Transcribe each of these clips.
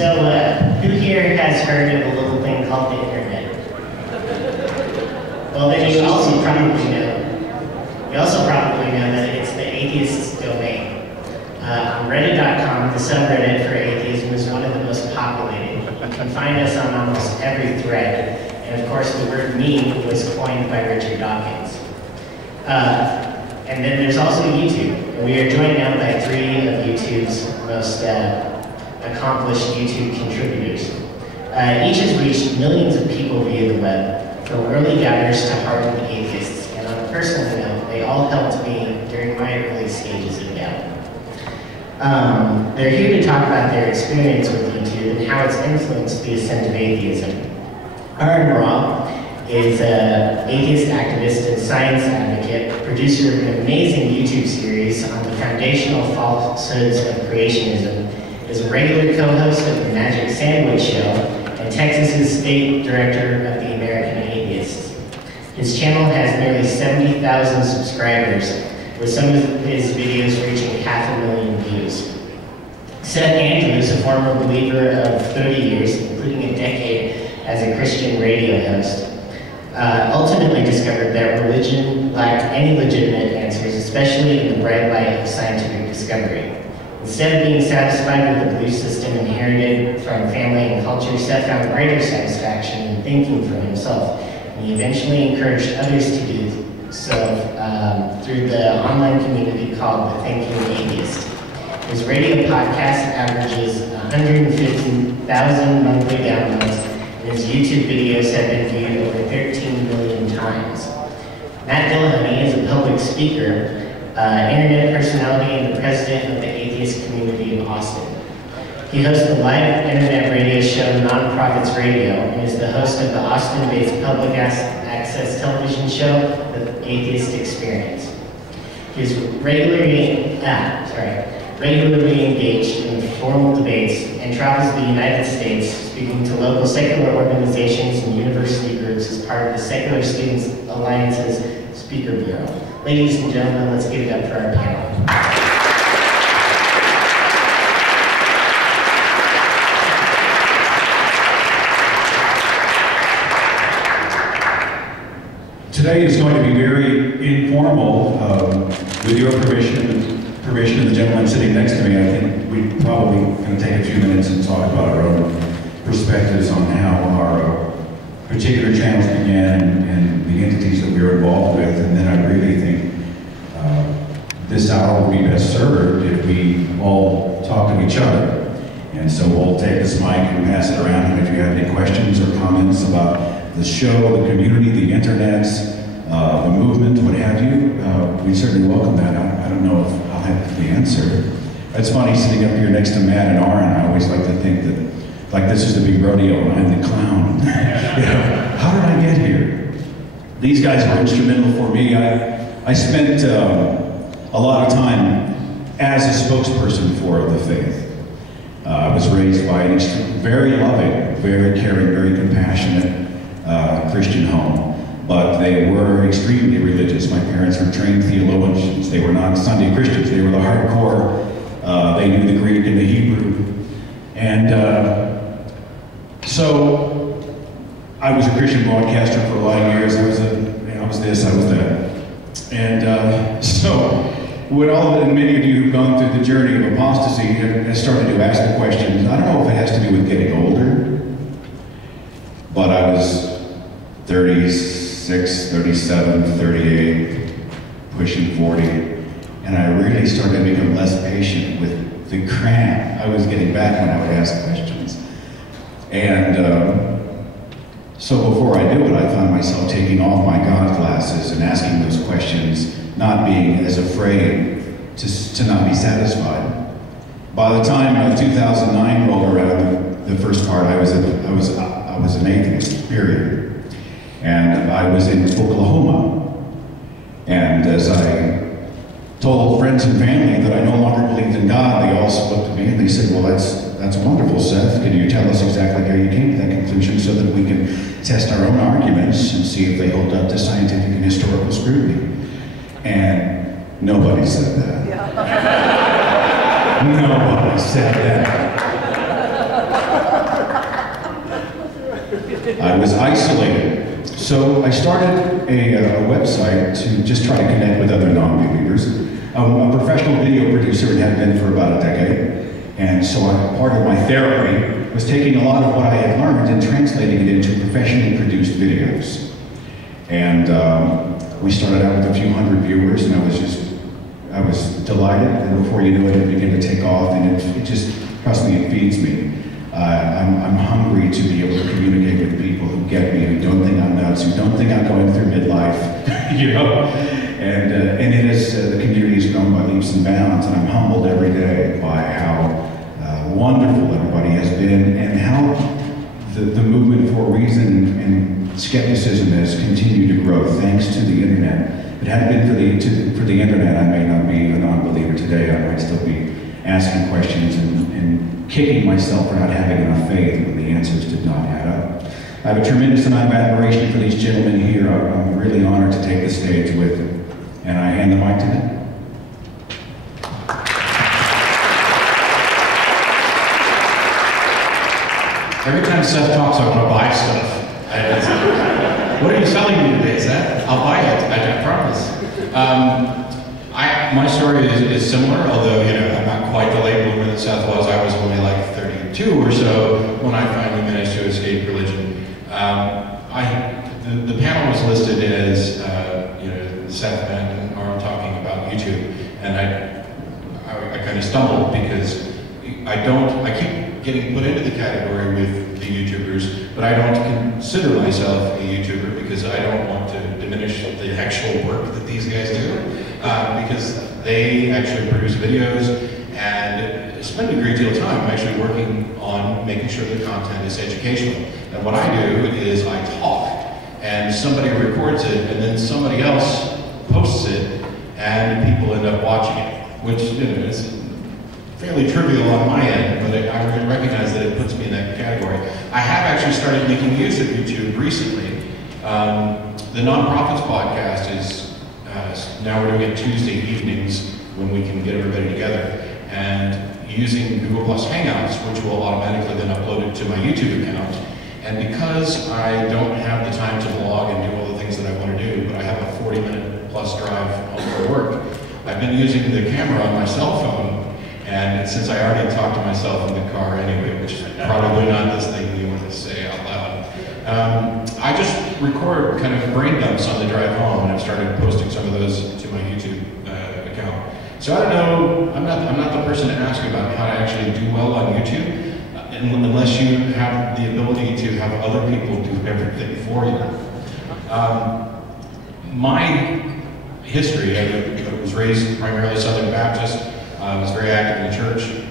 who here has heard of a little thing called the internet? Well, then you also probably know that it's the atheist's domain. On Reddit.com, the subreddit for atheism is one of the most populated. You can find us on almost every thread, and of course the word meme was coined by Richard Dawkins. And then there's also YouTube. And we are joined now by 3 of YouTube's most accomplished YouTube contributors. Each has reached millions of people via the web, from early doubters to hardened atheists. And on a personal note, they all helped me during my early stages of doubt. They're here to talk about their experience with YouTube and how it's influenced the ascent of atheism. AronRa is an atheist activist and science advocate, producer of an amazing YouTube series on the foundational falsehoods of creationism, is a regular co-host of the Magic Sandwich Show, and Texas's state director of the American Atheists. His channel has nearly 70,000 subscribers, with some of his videos reaching 500,000 views. Seth Andrews, a former believer of 30 years, including a decade as a Christian radio host, ultimately discovered that religion lacked any legitimate answers, especially in the bright light of scientific discovery. Instead of being satisfied with the belief system inherited from family and culture, Seth found greater satisfaction in thinking for himself, and he eventually encouraged others to do so through the online community called TheThinkingAtheist. His radio podcast averages 150,000 monthly downloads, and his YouTube videos have been viewed over 13 million times. Matt Dillahunty is a public speaker, internet personality, and the president of the atheist community in Austin. He hosts the live internet radio show Nonprofits Radio and is the host of the Austin-based public access television show, The Atheist Experience. He is regularly engaged in formal debates and travels the United States, speaking to local secular organizations and university groups as part of the Secular Students Alliance's Speaker Bureau. Ladies and gentlemen, let's give it up for our panel. Today is going to be very informal, with your permission of the gentleman sitting next to me. I think we're probably going to take a few minutes and talk about our own perspectives on how our particular channels began and the entities that we were involved with, and then I really think this hour will be best served if we all talk to each other. And so we'll take this mic and pass it around, and if you have any questions or comments about the show, the community, the internet, the movement, what have you, we certainly welcome that. I don't know if I'll have the answer. It's funny sitting up here next to Matt and Aaron. I always like to think that, like, this is the big rodeo and I'm the clown. You know, how did I get here? These guys were instrumental for me. I spent a lot of time as a spokesperson for the faith. I was raised by an very loving, very caring, very compassionate Christian home. But they were extremely religious. My parents were trained theologians. They were not Sunday Christians. They were the hardcore. They knew the Greek and the Hebrew. And so I was a Christian broadcaster for a lot of years. I was this, I was that. And so when many of you who've gone through the journey of apostasy have started to ask the questions, I don't know if it has to do with getting older, but I was 36, 37, 38, pushing 40, and I really started to become less patient with the cramp I was getting back when I would ask questions. And so before I knew it, I found myself taking off my God glasses and asking those questions, not being as afraid to not be satisfied. By the time 2009 rolled around, the first part, I was an atheist, period. And I was in Oklahoma. And as I told friends and family that I no longer believed in God, they all looked at me and they said, well, that's wonderful, Seth. Can you tell us exactly how you came to that conclusion so that we can test our own arguments and see if they hold up to scientific and historical scrutiny? And nobody said that. Yeah. Nobody said that. I was isolated. So I started a website to just try to connect with other non-believers. I'm a professional video producer and have been for about a decade. And so part of my therapy was taking a lot of what I had learned and translating it into professionally produced videos. And we started out with a few hundred viewers, and I was delighted. And before you knew it, it began to take off, and it just, trust me, it feeds me. I'm hungry to be able to communicate with people who get me, who don't think I'm nuts, who don't think I'm going through midlife, you know? And it is, the community has grown by leaps and bounds, and I'm humbled every day by how wonderful everybody has been, and how the movement for reason and skepticism has continued to grow thanks to the internet. If it hadn't been for the internet, I may not be a non-believer today. I might still be asking questions and kicking myself for not having enough faith when the answers did not add up. I have a tremendous amount of admiration for these gentlemen here. I'm really honored to take the stage with them, and I hand the mic to them. Every time Seth talks, I want to buy stuff. What are you selling me today, Seth? I'll buy it, I promise. My story is similar, although, you know, I'm not quite the late bloomer that Seth was. I was only like 32 or so when I finally managed to escape religion. The panel was listed as, you know, Seth and Aaron talking about YouTube, and I kind of stumbled because I keep getting put into the category with the YouTubers, but I don't consider myself a YouTuber because I don't want to diminish the actual work that these guys do, because they actually produce videos and spend a great deal of time actually working on making sure the content is educational. And what I do is I talk, and somebody records it, and then somebody else posts it, and people end up watching it, which, you know, is fairly trivial on my end, but I recognize that it puts me in that category. I have actually started making use of YouTube recently. The Nonprofits podcast is, now we're doing it Tuesday evenings when we can get everybody together, and using Google Plus Hangouts, which will automatically then upload it to my YouTube account. And because I don't have the time to vlog and do all the things that I want to do, but I have a 40-minute plus drive home from work, I've been using the camera on my cell phone. And since I already talked to myself in the car anyway, which is probably not this thing you want to say out loud, I just record kind of brain dumps on the drive home, and I've started posting some of those to my YouTube account. So I don't know, I'm not the person to ask about how to actually do well on YouTube, unless you have the ability to have other people do everything for you. My history, I was raised primarily Southern Baptist. I was very active in the church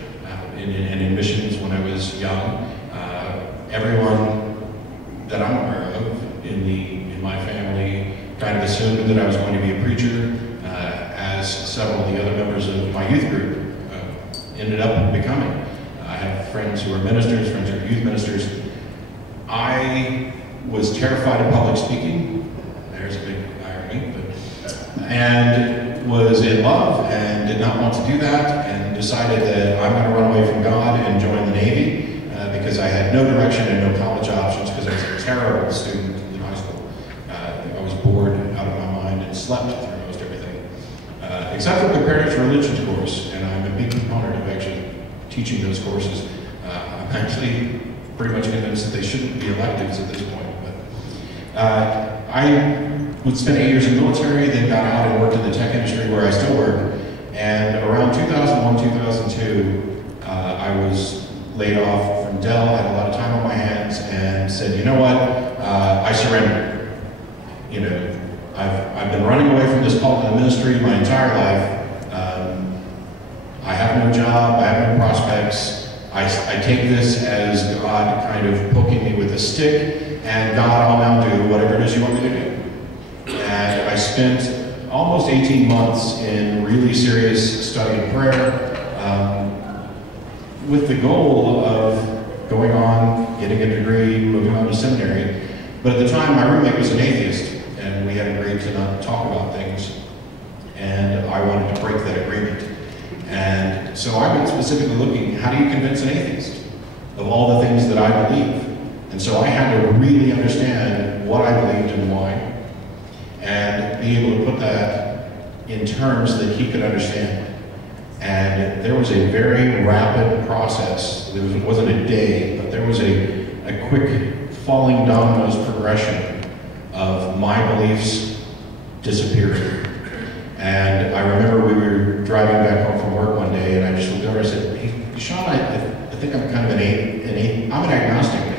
and in missions when I was young. Everyone that I'm aware of in my family kind of assumed that I was going to be a preacher, as several of the other members of my youth group ended up becoming. I have friends who are ministers, friends who are youth ministers. I was terrified of public speaking. There's a big irony, and was in love and did not want to do that, and decided that I'm going to run away from God and join the Navy because I had no direction and no college options because I was a terrible student in high school. I was bored out of my mind and slept through most everything, except for the Comparative Religions course, and I'm a big proponent of actually teaching those courses. I'm actually pretty much convinced that they shouldn't be electives at this point. But I would spend 8 years in the military, then got out and worked in the tech industry where I still work. And around 2001, 2002, I was laid off from Dell, had a lot of time on my hands, and said, you know what, I surrender. You know, I've been running away from this call to the ministry my entire life. I have no job, I have no prospects. I take this as God kind of poking me with a stick, and God, I'll now do whatever it is you want me to do. And I spent almost 18 months in really serious study and prayer, with the goal of going on, getting a degree, moving on to seminary. But at the time, my roommate was an atheist, and we had agreed to not talk about things. And I wanted to break that agreement. And so I've been specifically looking, how do you convince an atheist of all the things that I believe? And so I had to really understand what I believed and why, and be able to put that in terms that he could understand. And there was a very rapid process. It wasn't a day, but there was a quick falling dominoes progression of my beliefs disappearing. And I remember we were driving back home from work one day, and I just looked over and said, "Hey, Sean, I think I'm kind of I'm an agnostic now."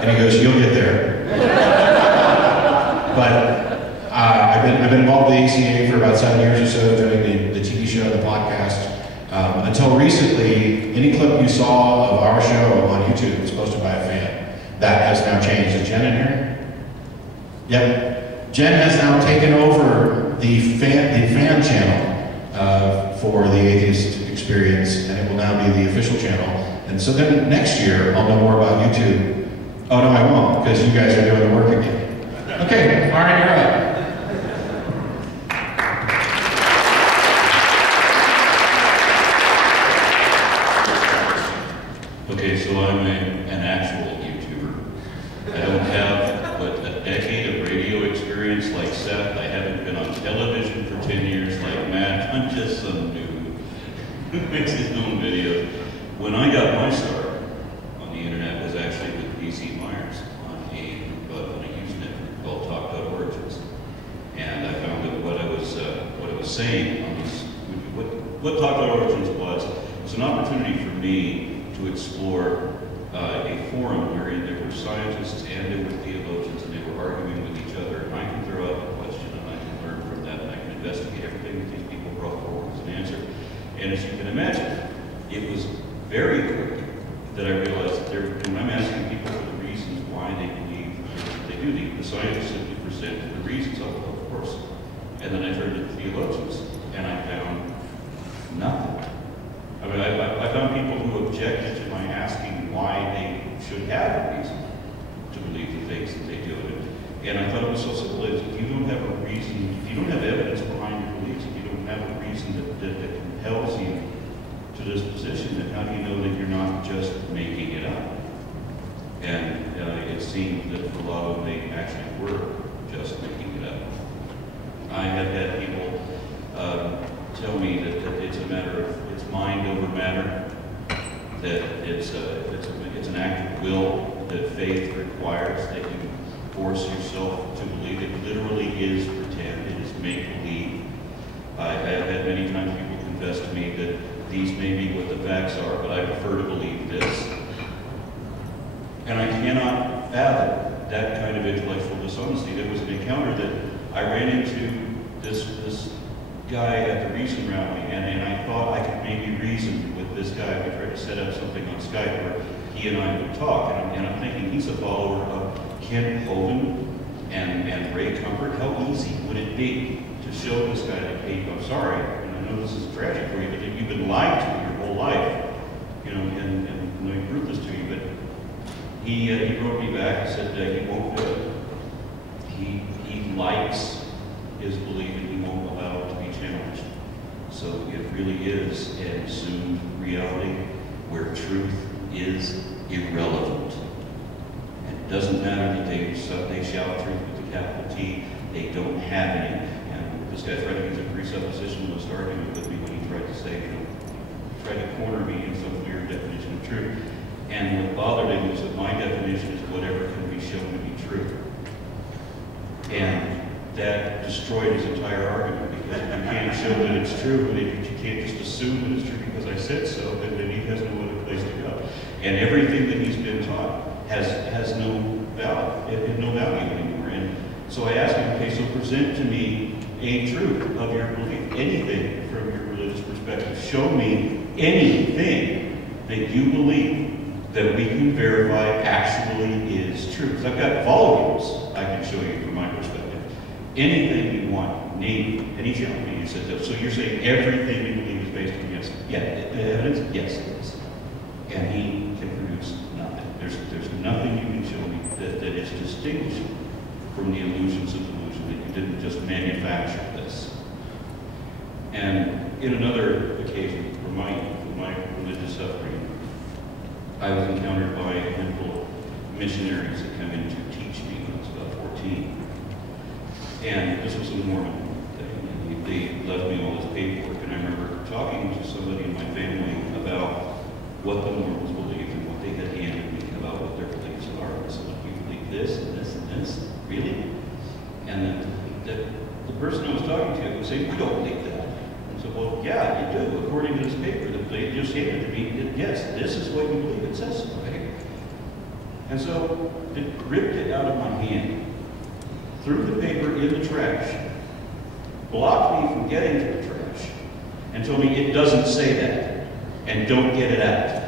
And he goes, "You'll get there." But I've been involved in the ACA for about 7 years or so, doing the TV show and the podcast. Until recently, any clip you saw of our show on YouTube was posted by a fan. That has now changed. Is Jen in here? Yep. Jen has now taken over the fan channel for the Atheist Experience, and it will now be the official channel. And so then next year, I'll know more about YouTube. Oh no, I won't, because you guys are doing the work again. Okay, Aaron, you're up. Okay, so I'm an actual YouTuber. I don't have but a decade of radio experience like Seth. I haven't been on television for 10 years like Matt. I'm just some dude who makes his own videos. When I got my start on the internet was actually with PC Myers on a Usenet called Talk.Origins. And I found that what I was saying on these, what Talk.Origins was an opportunity for me to explore a forum wherein there were scientists and there were theologians, and they were arguing with each other, and I can throw out a question and I can learn from that, and I can investigate everything that these people brought forward as an answer. And as you can imagine, it was very quick that I realized that when I'm asking people for the reasons why they believe what they do, the scientists simply present the reasons, of course. And then I turned to the theologians, and I found nothing. I mean, I found people who objected to my asking why they should have a reason to believe the things that they do. And I thought it was so simple. If you don't have a reason, if you don't have evidence behind your beliefs, if you don't have a reason that compels you to this position, then how do you know that you're not just making it up? And it seemed that for a lot of them, they actually were just making it up. I have had people tell me that it's a matter of mind over matter, that it's an act of will that faith requires, that you force yourself to believe. It literally is pretend, it is make-believe. I have had many times people confess to me that these may be what the facts are, but I prefer to believe this. And I cannot fathom that kind of intellectual dishonesty. There was an encounter that I ran into this guy at the Reason rally, and I thought I could maybe reason with this guy. We tried to set up something on Skype where he and I would talk, and I'm thinking he's a follower of Ken Hovind and Ray Comfort. How easy would it be to show this guy that, hey, I'm sorry, and I know this is tragic for you, but you've been lied to your whole life, you know, and I proved this to you, but he wrote me back and said he won't do it. He likes his belief and he won't allow it to be challenged. So it really is an assumed reality where truth is irrelevant. And it doesn't matter that they shout truth with a capital T, they don't have any. And this guy's writing a presuppositionalist argument with me when he tried to say, you know, tried to corner me in some weird definition of truth. And what bothered him was that my definition is whatever can be shown to be true. And that destroyed his entire argument, because if you can't show that it's true, and if you can't just assume that it's true because I said so, then he has no other place to go. And everything that he's been taught has no value anymore. And so I asked him, okay, so present to me a truth of your belief, anything from your religious perspective. Show me anything that you believe that we can verify actually is true. Because I've got volumes I can show you from my perspective. Anything you want, name it. And he challenged me, he said, so you're saying everything you believe is based on yes? Yeah, the evidence? Yes, it is. And he can produce nothing. There's nothing you can show me that is distinguished from the illusions of delusion, that you didn't just manufacture this. And in another occasion, from my religious suffering, I was encountered by a handful of missionaries that come in to teach me when I was about 14. And this was a Mormon thing. And they left me all this paperwork, and I remember talking to somebody in my family about what the Mormons believe and what they had handed me about what their beliefs are. And so, we believe this and this and this, really? And then the person I was talking to was saying, we don't believe that. And so, well, yeah, you do. According to this paper that they just handed to me, yes, this is what you believe. It says so, right? And so, it ripped it out of my hand, threw the paper in the trash, blocked me from getting to the trash, and told me it doesn't say that, and don't get it out.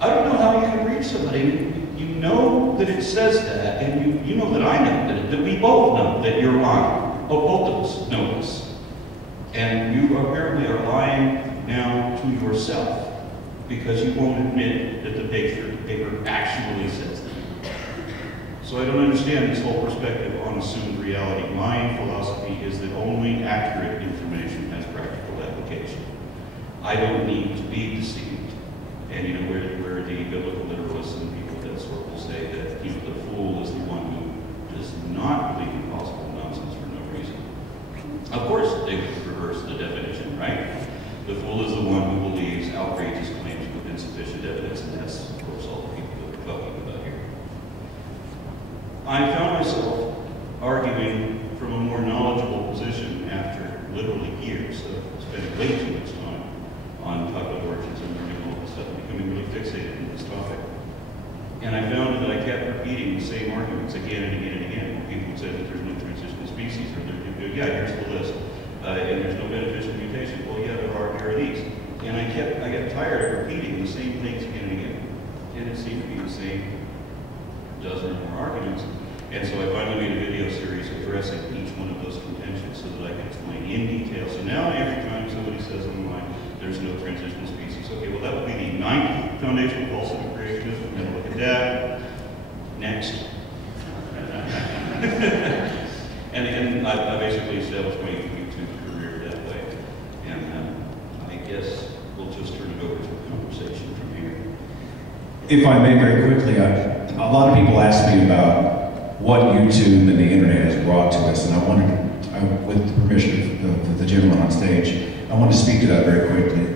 I don't know how you can read somebody. You know that it says that, and you know that I know that we both know that you're lying. Oh, both of us know this. And you apparently are lying now to yourself because you won't admit that the paper actually says that. So I don't understand this whole perspective on assumed reality. My philosophy is that only accurate information has practical application. I don't need to be deceived. And you know, where the biblical literalists and people of that sort will say that the fool is the one who does not believe in possible nonsense for no reason. Of course, they would reverse the definition, right? The fool is the one who believes outrageous claims with insufficient evidence, and that's, of course, all the people that we're talking about here. I found myself arguing from a more knowledgeable position after literally years of spending way too much time on topic origins and learning all this stuff, and becoming really fixated in this topic. And I found that I kept repeating the same arguments again and again and again. When people said that there's no transitional species, or yeah, here's the list, and there's no beneficial mutation. Well, yeah, there are these. And I got tired of repeating the same things again and again. And it seemed to be the same dozen or more arguments. And so I finally made a video series addressing each one of those contentions so that I can explain in detail. So now every time somebody says online, there's no transitional species. Okay, well that would be the 9th foundational falsehood of creationism. We're going to look at that. Next. and I basically established my YouTube career that way. And I guess we'll just turn it over to a conversation from here. If I may very quickly, a lot of people ask me about what YouTube and the internet has brought to us, and I wanted, with the permission of the gentleman on stage, I want to speak to that very quickly.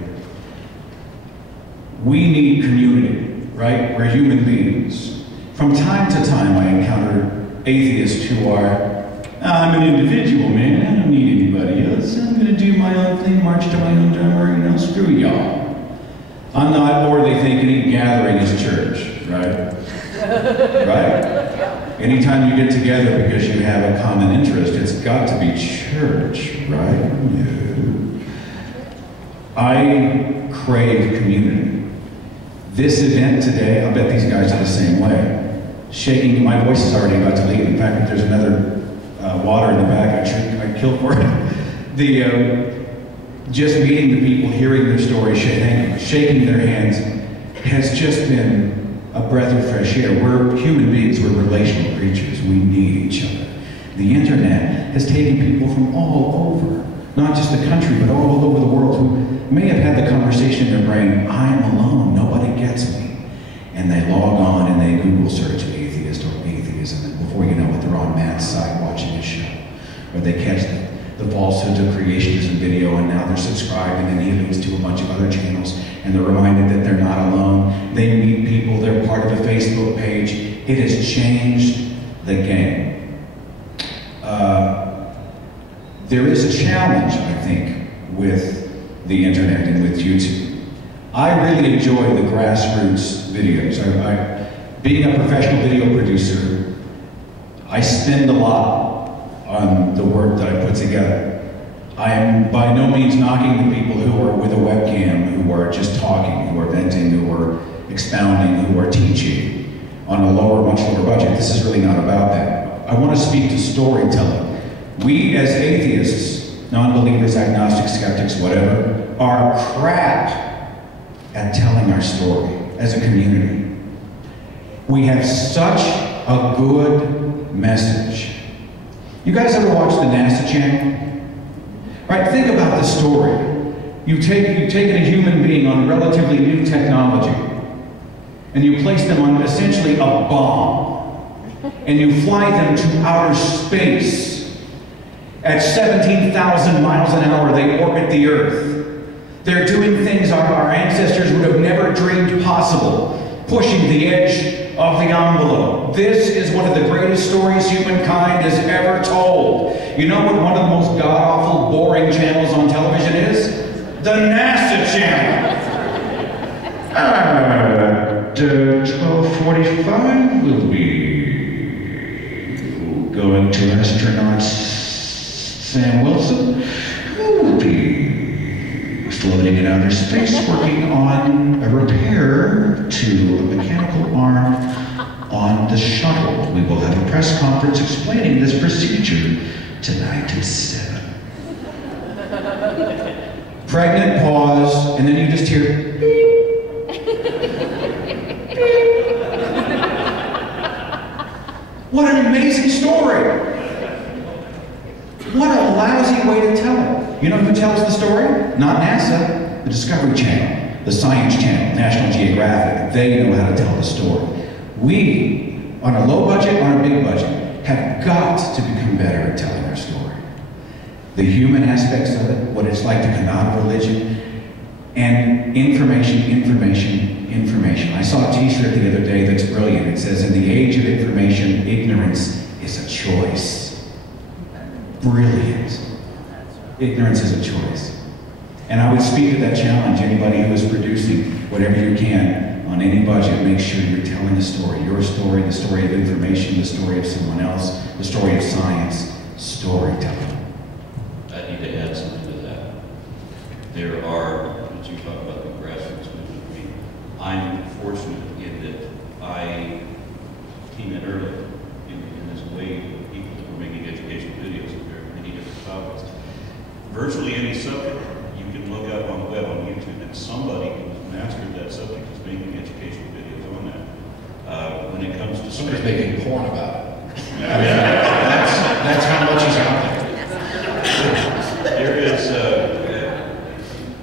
We need community, right? We're human beings. From time to time, I encounter atheists who are, I'm an individual, man, I don't need anybody else. I'm going to do my own thing, march to my own drummer, you know, screw y'all. I'm not, or they think any gathering is church, right? Right? Anytime you get together because you have a common interest, it's got to be church, right? No. I crave community. This event today, I bet these guys are the same way. Shaking, my voice is already about to leave. In fact, if there's another water in the back, I'd kill for it. Just meeting the people, hearing their stories, shaking their hands, has just been a breath of fresh air. We're human beings, we're relational creatures, we need each other. The internet has taken people from all over, not just the country, but all over the world, who may have had the conversation in their brain, I'm alone, nobody gets me. And they log on and they Google search atheist or atheism, and before you know it, they're on Matt's site watching a show. Or they catch the falsehoods of creationism video, and now they're subscribing, and he leads to a bunch of other channels, and they're reminded that they're not alone. They meet people, they're part of a Facebook page. It has changed the game. There is a challenge, I think, with the internet and with YouTube. I really enjoy the grassroots videos. Being a professional video producer, I spend a lot on the work that I put together. I am by no means knocking the people who are with a webcam, who are just talking, who are venting, who are expounding, who are teaching on a much lower budget. This is really not about that. I want to speak to storytelling. We as atheists, non-believers, agnostics, skeptics, whatever, are crap at telling our story as a community. We have such a good message. You guys ever watch the NASA channel? Right, think about the story. You've taken a human being on relatively new technology, and you place them on essentially a bomb, and you fly them to outer space. At 17,000 miles an hour, they orbit the Earth. They're doing things our ancestors would have never dreamed possible, pushing the edge of the envelope. This is one of the greatest stories humankind has ever told. You know what one of the most god-awful, boring channels on television is? The NASA channel. At 12:45, we'll be going to astronaut Sam Wilson, who will be floating in outer space working on a repair to a mechanical arm on the shuttle. We will have a press conference explaining this procedure tonight at 7. Pregnant pause, and then you just hear beep. What an amazing story! What a lousy way to tell it. You know who tells the story? Not NASA, the Discovery Channel, the Science Channel, National Geographic. They know how to tell the story. We, on a low budget, on a big budget, have got to become better at telling our story. The human aspects of it, what it's like to come out of religion, and information, information, information. I saw a t-shirt the other day that's brilliant. It says, in the age of information, ignorance is a choice. Brilliant. Ignorance is a choice. And I would speak to that challenge. Anybody who is producing whatever you can on any budget, make sure you're telling a story. Your story, the story of information, the story of someone else, the story of science, storytelling. I need to add something to that. There are, as you talk about the grassroots movement, I'm fortunate in that I came in early in this wave of people that were making educational videos on very many different topics. Virtually any subject you can look up on the web on YouTube, and somebody who has mastered that subject is making educational videos on that. When it comes to somebody's making porn about it. I mean, that's how much is out there. There is,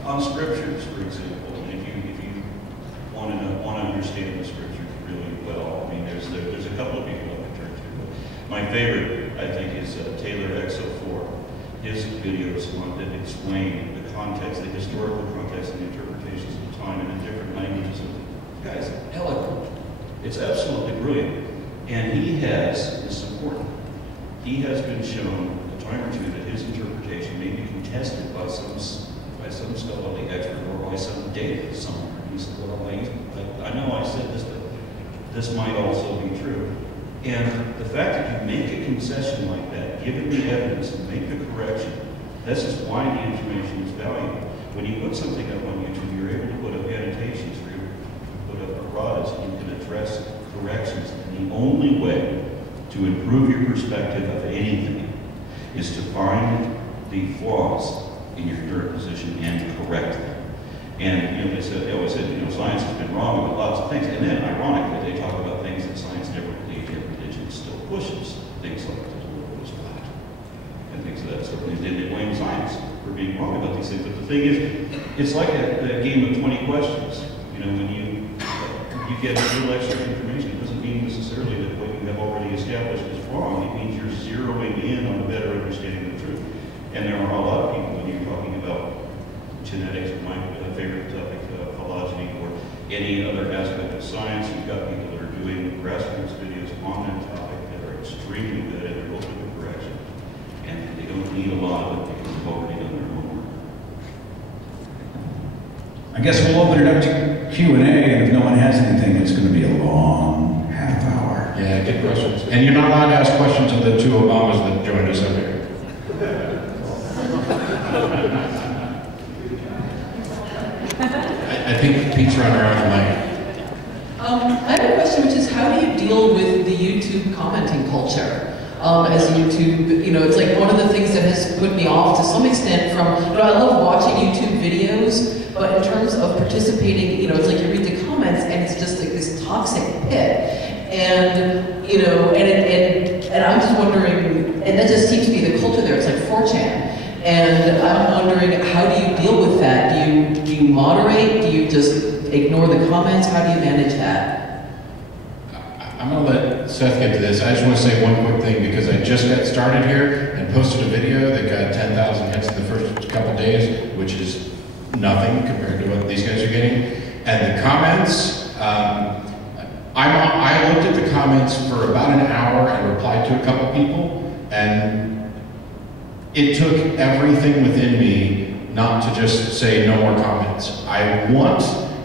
on scriptures, for example, and if you want to understand the scriptures really well, I mean, there's a couple of people I can turn to. But my favorite, I think, is Taylor XO4. His videos that explain the context, the historical context and the interpretations of the time and in different languages. The guy's eloquent. It's absolutely brilliant. And he has, this is important, he has been shown a time or two that his interpretation may be contested by some scholarly expert or by some data somewhere. And he said, well, I know I said this, but this might also be true. And the fact that you make a concession like that, given the evidence, and make the correction, this is why the information is valuable. When you put something up on YouTube, you're able to put up annotations, you're able to put up erratas, and you can address corrections. And the only way to improve your perspective of anything is to find the flaws in your current position and correct them. And they always said, science has been wrong about lots of things. And then, ironically, they talk about things that science never believed in. Religion still pushes things like the world was flat and things of that sort. And they blame science for being wrong about these things. But the thing is, it's like a game of 20 questions. When you get a little extra information, it doesn't mean necessarily that what you have already established is wrong. It means you're zeroing in on a better understanding of the truth. And there are a lot of people, when you're talking about genetics, my favorite topic, phylogeny, or any other aspect of science, you've got people that are doing grassroots videos on that topic that are extremely good and they're open to correction. And they don't need a lot of it because they've already done their homework. I guess we'll open it up to Q&A, and if no one has anything, it's going to be a long half hour. Yeah, good questions. And you're not allowed to ask questions of the two Obamas that joined us up here. I think Pete's running around the mic. I have a question, which is how do you deal with the YouTube commenting culture? As YouTube, it's like one of the things that has put me off to some extent from, I love watching YouTube videos, but in terms of participating, it's like you read the comments and it's just like this toxic pit. And, and I'm just wondering, and that just seems to be the culture there, it's like 4chan. And I'm wondering, how do you deal with that? Do you moderate? Do you just ignore the comments? How do you manage that? I'm going to let Seth get to this. I just want to say one quick thing, because I just got started here and posted a video that got 10,000 hits in the first couple days, which is nothing compared to what these guys are getting. And the comments, I looked at the comments for about an hour and replied to a couple people, and it took everything within me not to just say no more comments.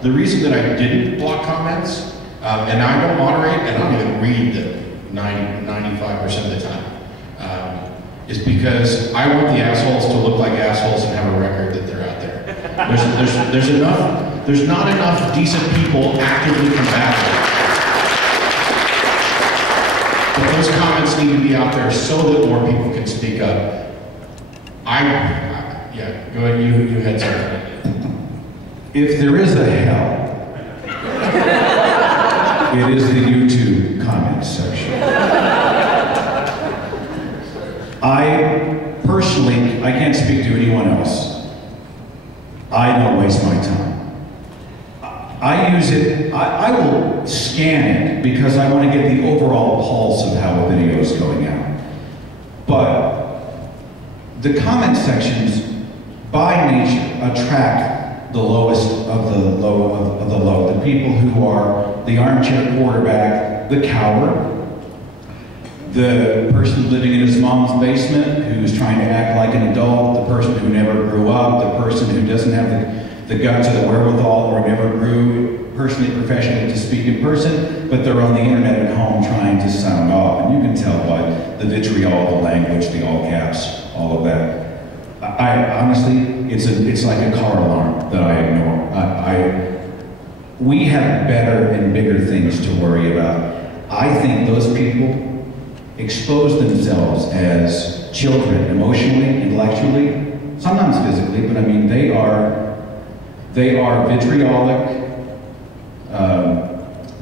The reason that I didn't block comments, and I don't moderate, and I don't even read them 95% of the time, is because I want the assholes to look like assholes and have a record that they're out there. There's not enough decent people actively combating. But those comments need to be out there so that more people can speak up. Yeah, go ahead, you had something. If there is a hell, it is the YouTube comments section. I personally, I can't speak to anyone else. I don't waste my time. I use it, I will scan it because I want to get the overall pulse of how a video is going out. But the comment sections, by nature, attract the lowest of the low, the people who are the armchair quarterback, the coward, the person living in his mom's basement who's trying to act like an adult, the person who never grew up, the person who doesn't have the guts or the wherewithal or never grew personally, professionally to speak in person, but they're on the internet at home trying to sound off. And you can tell by the vitriol, the language, the all caps, all of that. I honestly, it's like a car alarm that I ignore. We have better and bigger things to worry about. I think those people expose themselves as children, emotionally, intellectually, sometimes physically, but I mean, they are vitriolic.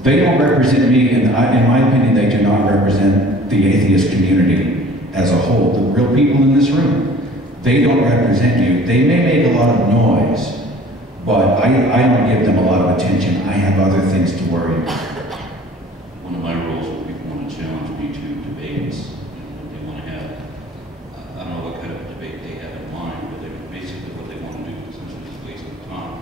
They don't represent me, and in my opinion, they do not represent the atheist community as a whole. The real people in this room, they don't represent you. They may make a lot of noise, but I don't give them a lot of attention. I have other things to worry about. One of my rules when people want to challenge me to debates, they want to have, I don't know what kind of debate they have in mind, but basically what they want to do is essentially just waste of time.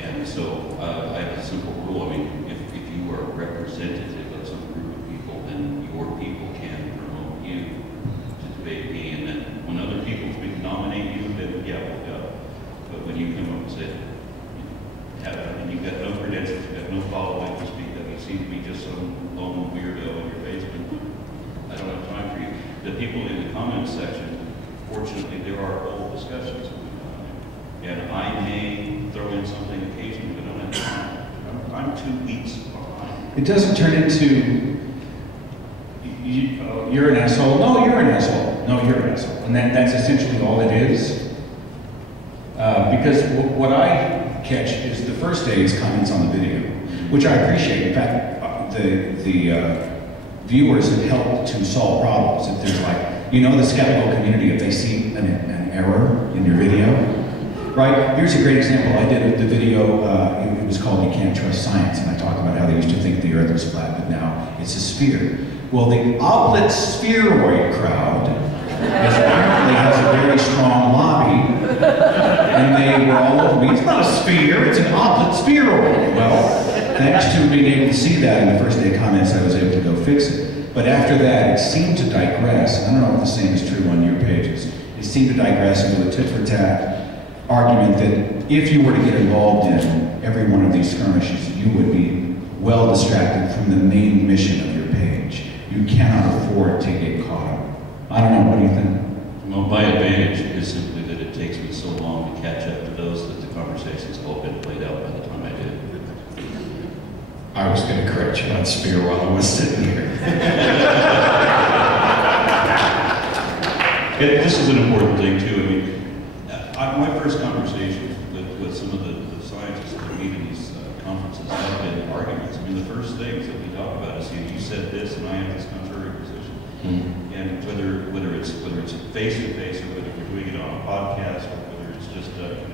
And so I have a simple rule. I mean, if you are a representative of some group of people, then your people can promote you to debate me, and then when other people nominate you, then yeah, we'll go. But when you come up and say, and you've got no credentials, you've got no following to speak of, you seem to be just some lone weirdo in your basement, I don't have time for you. The people in the comments section, fortunately, there are whole discussions going on there. And I may throw in something occasionally, but I don't have time. I'm 2 weeks behind. It doesn't turn into, you're an asshole. No, you're an asshole. No, you're an asshole. And that's essentially all it is. Because what I catch is the first day's comments on the video, which I appreciate. In fact, the viewers have helped to solve problems. If there's the skeptical community, if they see an error in your video, right? Here's a great example. I did the video, it was called You Can't Trust Science, and I talked about how they used to think the earth was flat, but now it's a sphere. Well, the oblit spheroid crowd apparently has a very strong lobby, and they were all over me. It's not a sphere, it's an oblit spheroid. Well, thanks to being able to see that in the first day comments, I was able to go fix it. But after that, it seemed to digress. I don't know if the same is true on your pages. It seemed to digress into a tit-for-tat argument that if you were to get involved in every one of these skirmishes, you would be well distracted from the main mission of your page. You cannot afford to get caught up. I don't know, what do you think? Well, my advantage is simply that it takes me so long to catch up to those that the conversation's all been played out by the time I did. I was going to correct you on Spear while I was sitting here. This is an important thing too. I mean, my first conversation with some of the scientists that meet in these conferences have been arguments. I mean, the first things that we talk about is, you said this and I have this contrary position. And whether it's face to face or whether we're doing it on a podcast or whether it's just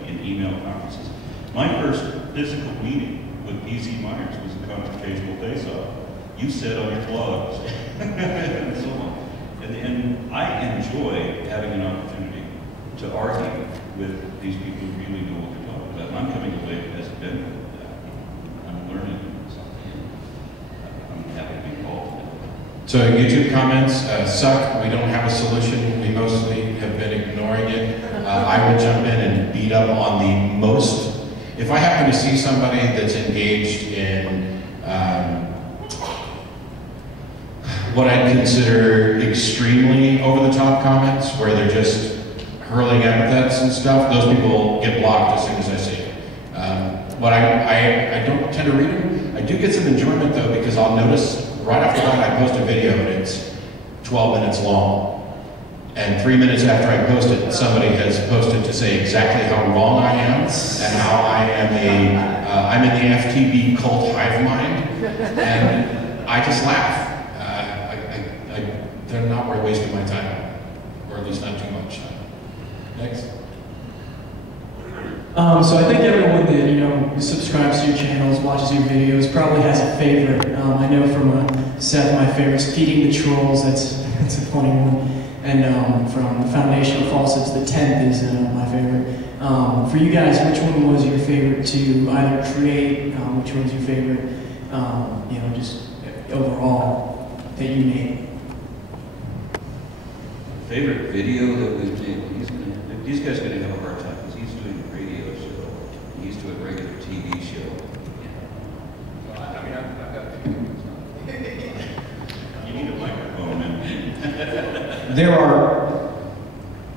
in email conferences. My first physical meeting with P.C. Myers was a confrontational face-off. You said on your blogs, and so on. And I enjoy having an opportunity to argue with these people who really know what they're talking about. And I'm coming away as a benefit of that. I'm learning something. I'm happy to be involved in it. So YouTube comments suck. We don't have a solution. We mostly have been ignoring it. I would jump in and beat up on the most. If I happen to see somebody that's engaged in what I'd consider extremely over-the-top comments, where they're just hurling epithets and stuff, those people get blocked as soon as I see it. I don't tend to read them. I do get some enjoyment though, because I'll notice right after that I post a video and it's 12 minutes long. And 3 minutes after I post it, somebody has posted to say exactly how wrong I am and how I am I'm in the FTB cult hive mind. And I just laugh. They're not worth wasting my time, or at least not too much. Next. So I think everyone that subscribes to your channels, watches your videos, probably has a favorite. I know from Seth, my favorite's Feeding the Trolls. That's a funny one. And from the Foundational Falsehoods, the 10th is my favorite. For you guys, which one was your favorite to either create? Which one's your favorite? Just overall that you made. Favorite video that we've made? These guys are going to have a hard time because he's doing a radio show. And he's doing a regular TV show. Well, I mean, I've got a few things. You need a microphone, man. There are,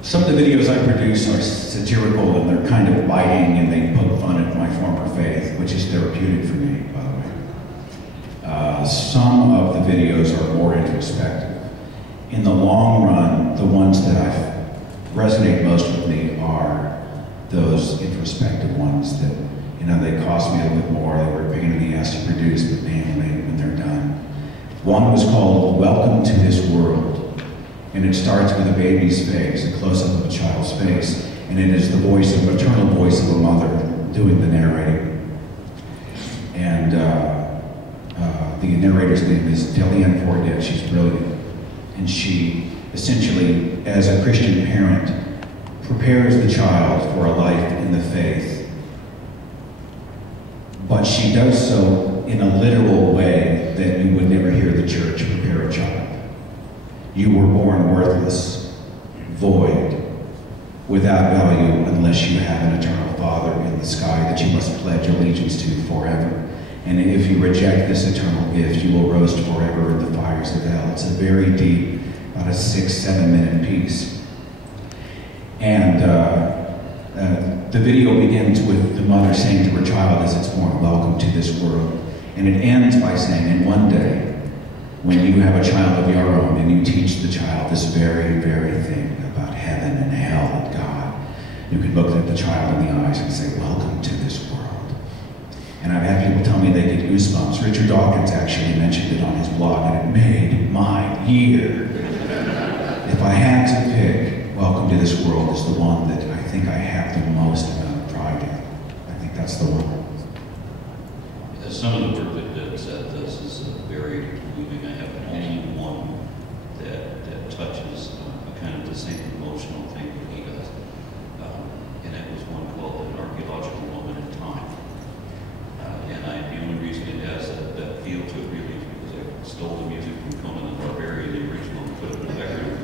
some of the videos I produce are satirical and they're kind of biting and they poke fun at my former faith, which is therapeutic for me, by the way. Some of the videos are more introspective. In the long run, the ones that resonate most with me are those introspective ones that, they cost me a little bit more, they were a pain in the ass to produce, but man, when they're done. One was called Welcome to This World, and it starts with a baby's face, a close-up of a child's face, and it is the maternal voice of a mother doing the narrating. And the narrator's name is Dillahunty Forget. She's brilliant. And she essentially, as a Christian parent, prepares the child for a life in the faith. But she does so in a literal way that you would never hear the church prepare a child. You were born worthless, void, without value unless you have an eternal Father in the sky that you must pledge allegiance to forever. And if you reject this eternal gift, you will roast forever in the fires of hell. It's a very deep, about a 6-7 minute piece. And the video begins with the mother saying to her child as it's born, welcome to this world. And it ends by saying, and one day, when you have a child of your own and you teach the child this very, very thing about heaven and hell and God, you can look at the child in the eyes and say, welcome to this world. And I've had people tell me they get goosebumps. Richard Dawkins actually mentioned it on his blog, and it made my year. If I had to pick, Welcome to This World is the one that I think I have the most amount of pride in. I think that's the one. Some of the work that Seth does is very moving. I have only one that touches kind of the same emotional thing that he does. And it was one called An Archaeological Moment in Time. The only reason it has that feel to it really is because I stole the music from Conan the Barbarian, the original, and put it in the record.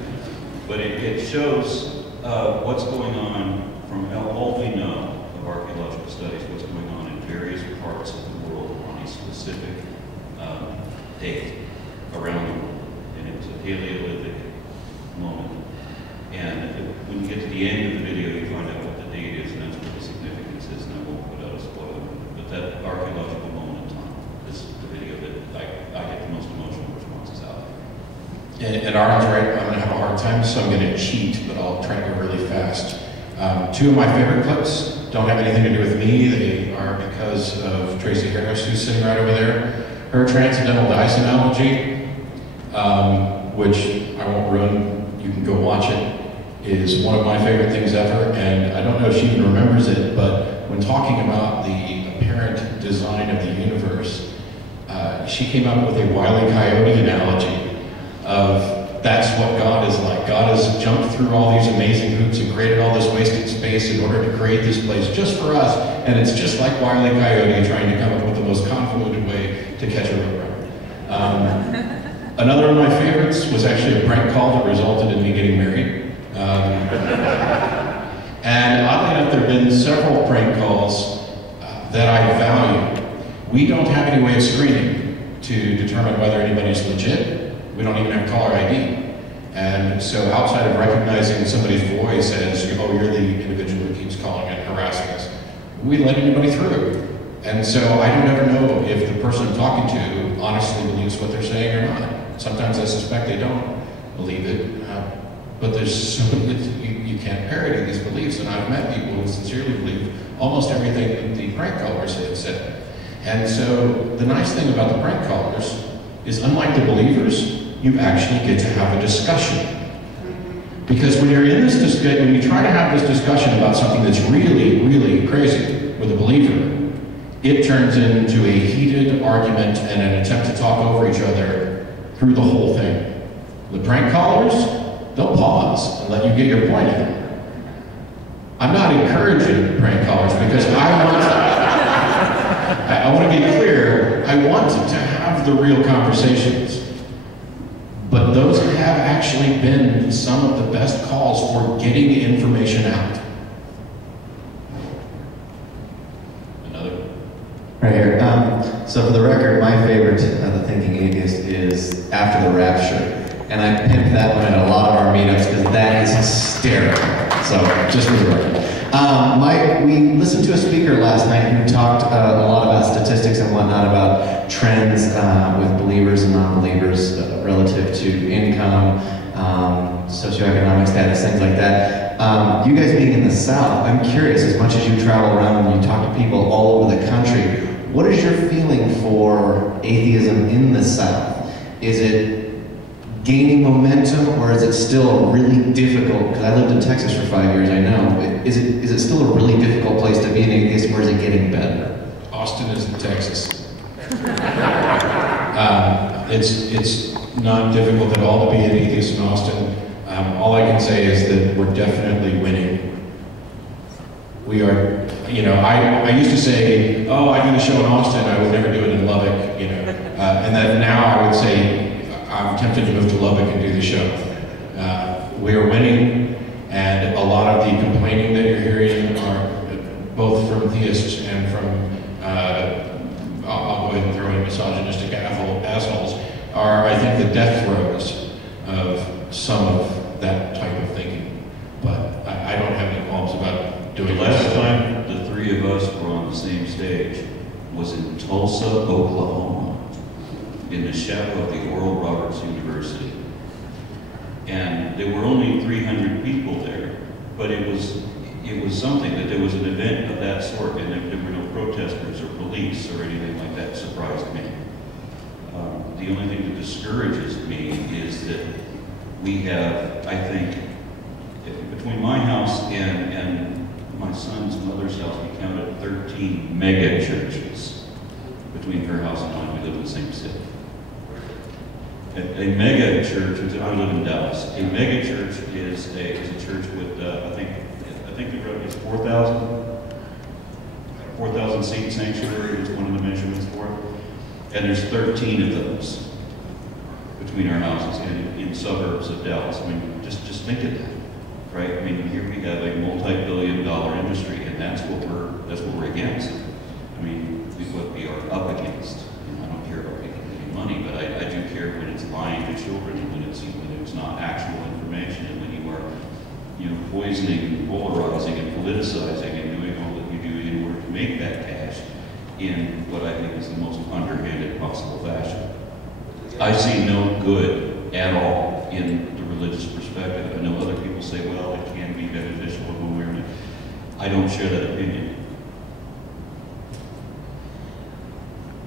But it shows what's going on from all we know of archaeological studies, what's going on in various parts of the world on a specific date around the world. And it was a Paleolithic moment. And when you get to the end of the video, you find out what the date is, and that's what the significance is, and I won't put out a spoiler. But that archaeological moment in time is the video that I get the most emotional responses out of. And Aaron's right, I'm going to have a hard time, so I'm going to cheat, but I'll try to go really fast. Two of my favorite clips don't have anything to do with me. They are because of Tracy Harris, who's sitting right over there. Her transcendental dice analogy, which I won't ruin, you can go watch it. is one of my favorite things ever, and I don't know if she even remembers it, but when talking about the apparent design of the universe, she came up with a Wile E. Coyote analogy of that's what God is like. God has jumped through all these amazing hoops and created all this wasted space in order to create this place just for us, and it's just like Wile E. Coyote trying to come up with the most convoluted way to catch a roadrunner. Another of my favorites was actually a prank call that resulted in me getting married. And oddly enough, there have been several prank calls that I value. We don't have any way of screening to determine whether anybody's legit. We don't even have caller ID. And so outside of recognizing somebody's voice as, oh, you're the individual who keeps calling and harassing us, we let anybody through. And so I don't ever know if the person I'm talking to honestly believes what they're saying or not. Sometimes I suspect they don't believe it, but there's so you can't parody these beliefs, and I've met people who sincerely believe almost everything that the prank callers have said. And so the nice thing about the prank callers is, unlike the believers, you actually get to have a discussion. Because when you're in this discussion, when you try to have this discussion about something that's really, really crazy with a believer, it turns into a heated argument and an attempt to talk over each other through the whole thing. The prank callers, they'll pause and let you get your point in. I'm not encouraging prank callers because I want to be clear, I want to have the real conversations. But those have actually been some of the best calls for getting information out. Another? Right here. So for the record, my favorite of The Thinking Atheist is After the Rapture. And I pimp that one at a lot of our meetups because that is hysterical. So, just for the record. We listened to a speaker last night who talked a lot about statistics and whatnot about trends with believers and non-believers relative to income, socioeconomic status, things like that. You guys being in the South, I'm curious, as much as you travel around and you talk to people all over the country, what is your feeling for atheism in the South? Is it gaining momentum, or is it still really difficult? Because I lived in Texas for 5 years, I know. Is it still a really difficult place to be an atheist, or is it getting better? Austin is in Texas. It's not difficult at all to be an atheist in Austin. All I can say is that we're definitely winning. We are, I used to say, oh, I did a show in Austin, I would never do it in Lubbock, and then now I would say, I'm tempted to move to Lubbock and do the show. We are winning, and a lot of the complaining that you're hearing are both from theists and from, I'll go ahead and throw in misogynistic assholes, are, I think, the death throes of some of that type of thinking. But I don't have any qualms about doing the last time the three of us were on the same stage was in Tulsa, Oklahoma, in the shadow of the Oral Roberts University. And there were only 300 people there, but it was something that there was an event of that sort, and there were no protesters or police or anything like that. Surprised me. The only thing that discourages me is that we have, I think, between my house and my son's mother's house, we counted 13 mega churches. Between her house and mine, we live in the same city. A mega church, I live in Dallas. A mega church is a church with, I think the road is 4,000 seat sanctuary is one of the measurements for it. And there's 13 of those between our houses in suburbs of Dallas. I mean, just think of that, right? I mean, here we have a multi-billion-dollar industry, and that's what we're against. I mean, what we are up against. I don't care about making any money, but I do care when it's lying to children, and when it's not actual information, and when you are, poisoning and polarizing and politicizing and doing all that you do in order to make that cash in what I think is the most underhanded possible fashion. I see no good at all in the religious perspective. I know other people say, well, it can be beneficial when we're in it. I don't share that opinion.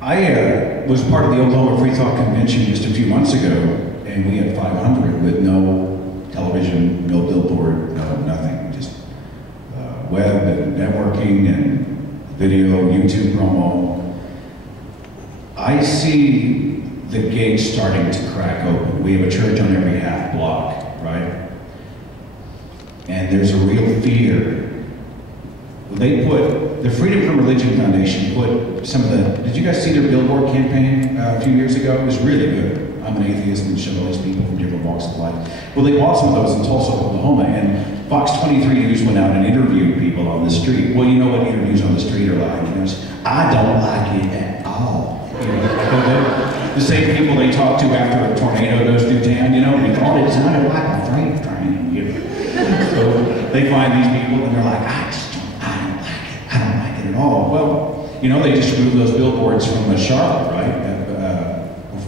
I was part of the Oklahoma Free Thought Convention just a few months ago, and we had 500 with no television, no billboard, no nothing. Just web and networking and video, YouTube promo. I see the gates starting to crack open. We have a church on every half block, right? And there's a real fear. They put, the Freedom from Religion Foundation put some of the, did you guys see their billboard campaign a few years ago? It was really good. I'm an atheist and show all these people from different walks of life. Well, they bought some of those in Tulsa, Oklahoma, and Fox 23 News went out and interviewed people on the street. Well, you know what interviews on the street are like. You know, I don't like it at all. You know, the same people they talk to after a tornado goes through town, you know, and they thought it sounded like a freight train. You know? So they find these people and they're like, I don't like it at all. Well, you know, they just removed those billboards from Charlotte, right?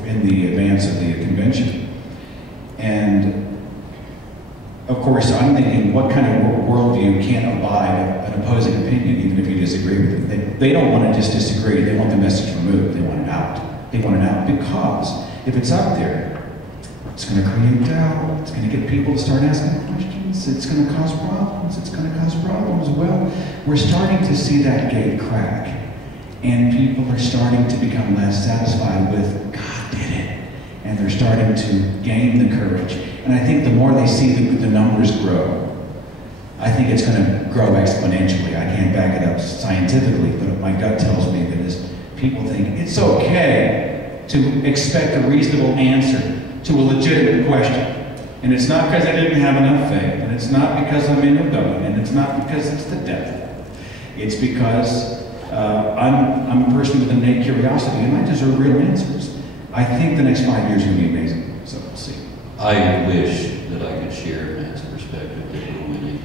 In the advance of the convention. And of course, I'm thinking, what kind of worldview can't abide an opposing opinion, even if you disagree with it? They don't want to just disagree, they want the message removed, they want it out. They want it out because if it's out there, it's going to create doubt, it's going to get people to start asking questions, it's going to cause problems, Well, we're starting to see that gate crack, and people are starting to become less satisfied with, God did it, and they're starting to gain the courage. And I think the more they see the numbers grow, I think it's going to grow exponentially. I can't back it up scientifically, but my gut tells me that as people think it's okay to expect a reasonable answer to a legitimate question. And it's not because I didn't have enough faith, and it's not because I'm in rebellion, and it's not because it's the devil. It's because I'm a person with innate curiosity, and I deserve real answers. I think the next 5 years are going to be amazing, so we'll see. I wish that I could share Matt's perspective that we're winning.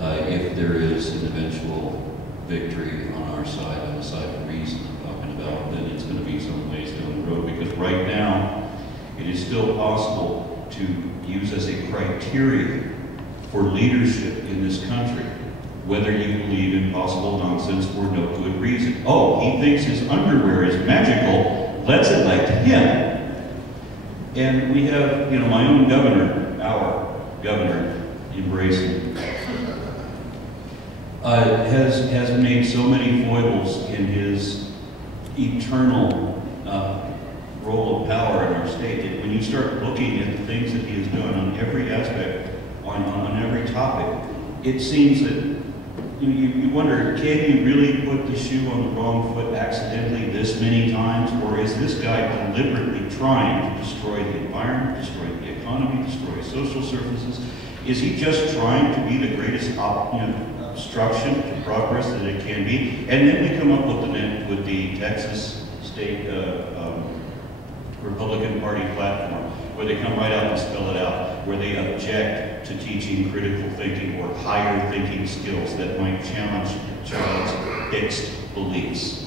If there is an eventual victory on our side, on the side of reason I'm talking about, then it's going to be some ways down the road. Because right now, it is still possible to use as a criteria for leadership in this country whether you believe in possible nonsense for no good reason. Oh, he thinks his underwear is magical, let's elect him. And we have, you know, my own governor, our governor, embracing, has made so many foibles in his eternal role of power in our state that when you start looking at the things that he has done on every aspect, on every topic, it seems that you wonder, can you really put the shoe on the wrong foot accidentally this many times, or is this guy deliberately trying to destroy the environment, destroy the economy, destroy social services? Is he just trying to be the greatest obstruction to progress that it can be? And then we come up with the Texas State Republican Party platform, where they come right out and spell it out, where they object to teaching critical thinking or higher thinking skills that might challenge a child's fixed beliefs.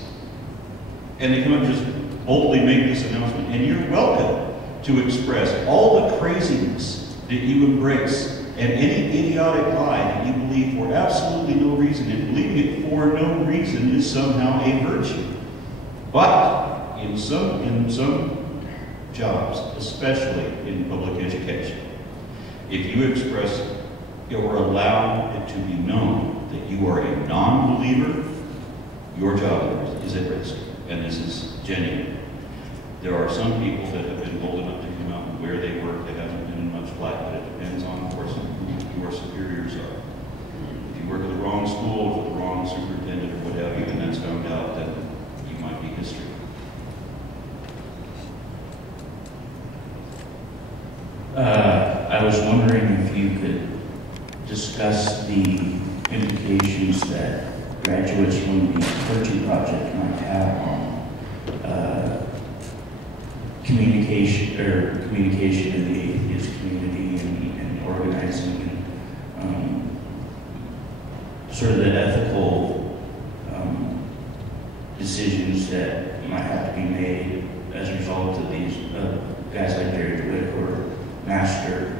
And they come up and just boldly make this announcement, and you're welcome to express all the craziness that you embrace and any idiotic lie that you believe for absolutely no reason, and believing it for no reason is somehow a virtue. But in some jobs, especially in public education, if you express or allow it to be known that you are a non-believer, your job is at risk, and this is genuine. There are some people that have been bold enough to come out and where they work, they haven't been in much flack, but it depends on, of course, who your superiors are. If you work at the wrong school, with the wrong superintendent, or what have you, and that's found out, then you might be history. I was wondering if you could discuss the implications that graduates from the Virtue Project might have on communication in the atheist community and organizing and sort of the ethical decisions that might have to be made as a result of these guys like Gary DeWitt who are master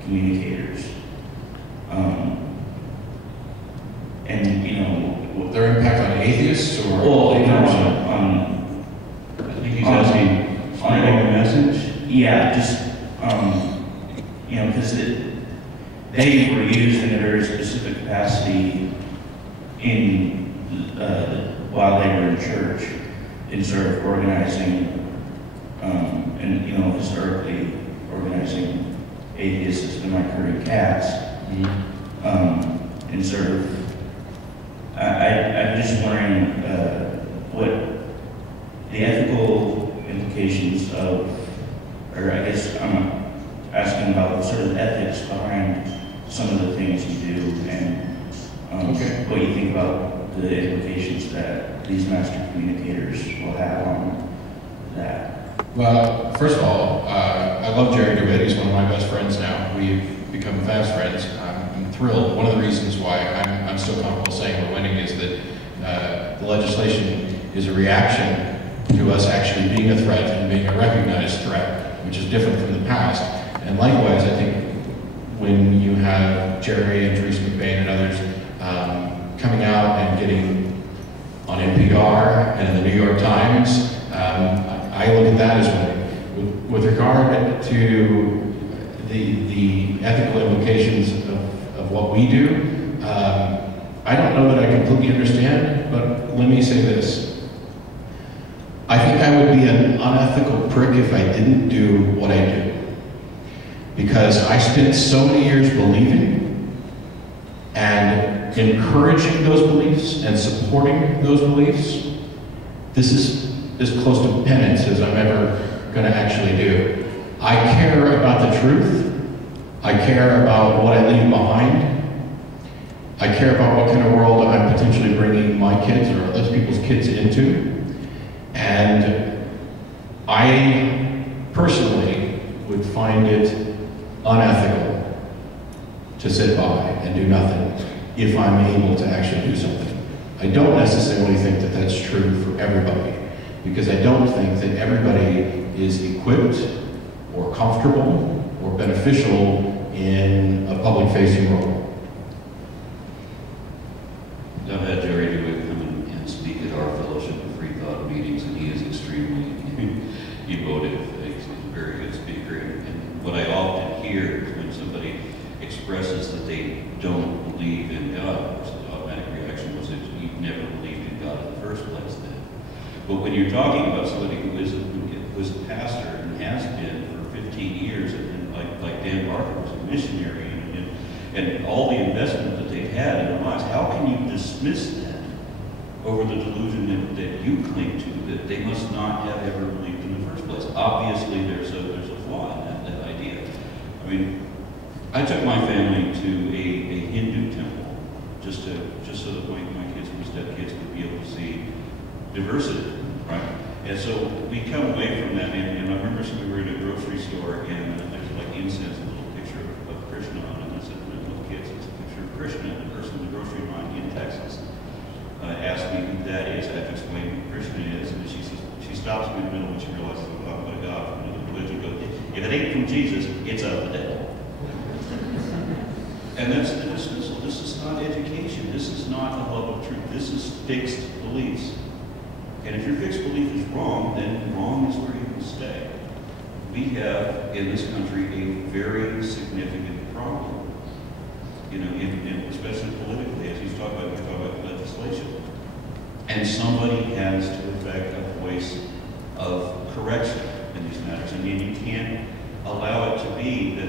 communicators. And, you know, Their impact on atheists, or? well, you know, I think he's asking, spreading the message? yeah, just, you know, because they were used in a very specific capacity in while they were in church, in sort of organizing and historically organizing atheists in my career cats, and sort of I'm just wondering what the ethical implications of, or I guess I'm asking about sort of ethics behind some of the things you do, and what you think about the implications that these master communicators will have on that. Well, first of all, I love Jerry DeWitt. He's one of my best friends now. We've become fast friends. I'm thrilled. One of the reasons why I'm still comfortable saying we're winning is that the legislation is a reaction to us actually being a threat and being a recognized threat, which is different from the past. And likewise, I think when you have Jerry and Teresa McBain and others coming out and getting on NPR and in the New York Times, I look at that as winning. With regard to the ethical implications of what we do, I don't know that I completely understand, but let me say this. I think I would be an unethical prick if I didn't do what I do. Because I spent so many years believing and encouraging those beliefs and supporting those beliefs. This is as close to penance as I'm ever going to actually do. I care about the truth. I care about what I leave behind. I care about what kind of world I'm potentially bringing my kids or other people's kids into. And I personally would find it unethical to sit by and do nothing if I'm able to actually do something. I don't necessarily think that that's true for everybody, because I don't think that everybody is equipped or comfortable or beneficial in a public-facing role. I've had Jerry DeWitt come and speak at our Fellowship of Free Thought meetings, and he is extremely emotive. He's a very good speaker. And what I often hear is when somebody expresses that they don't believe in God, of course, the automatic reaction was that you've never believed in God in the first place then. But when you're talking about somebody who is a pastor and has been for 15 years, and like Dan Barker was a missionary, and all the investment that they've had in their lives, how can you dismiss that over the delusion that you cling to, that they must not have ever believed in the first place? Obviously, there's a flaw in that idea. I mean, I took my family to a Hindu temple just so that my kids and my stepkids would be able to see diversity, right? And so we come away from that, and I remember we were in a grocery store, and there was like incense, a little picture of Krishna on it, and I said to the little kids, it's a picture of Krishna, and the person in the grocery line in Texas asked me who that is. I have to explain who Krishna is, and she stops me in the middle when she realizes I'm talking about God from another religion. Goes, if it ain't from Jesus, it's of the devil. And that's the dismissal. This is not education. This is not the love of truth. This is fixed beliefs. And if your fixed belief is wrong, then wrong is where you will stay. We have in this country a very significant problem. Especially politically, as you talk about legislation. And somebody has to effect a voice of correction in these matters. And you can't allow it to be that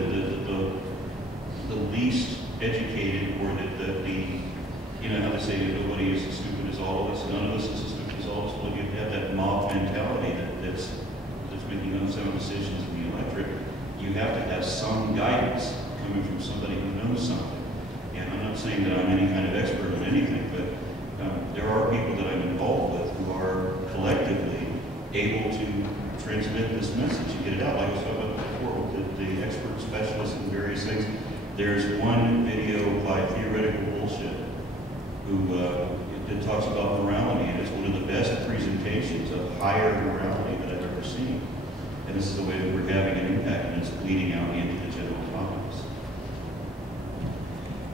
the least educated, or how they say nobody is as stupid as all of us, none of us is as stupid as all of us. Well, you have that mob mentality that's making unsound decisions in the electorate. You have to have some guidance coming from somebody who knows something. And I'm not saying that I'm any kind of expert on anything, but there are people that I'm involved with who are collectively able to transmit this message and get it out. Like I was talking about before, with the expert specialists in various things. There's one video by Theoretical Bullshit who that talks about morality, and it's one of the best presentations of higher morality that I've ever seen. And this is the way that we're having an impact, and it's bleeding out into the general populace.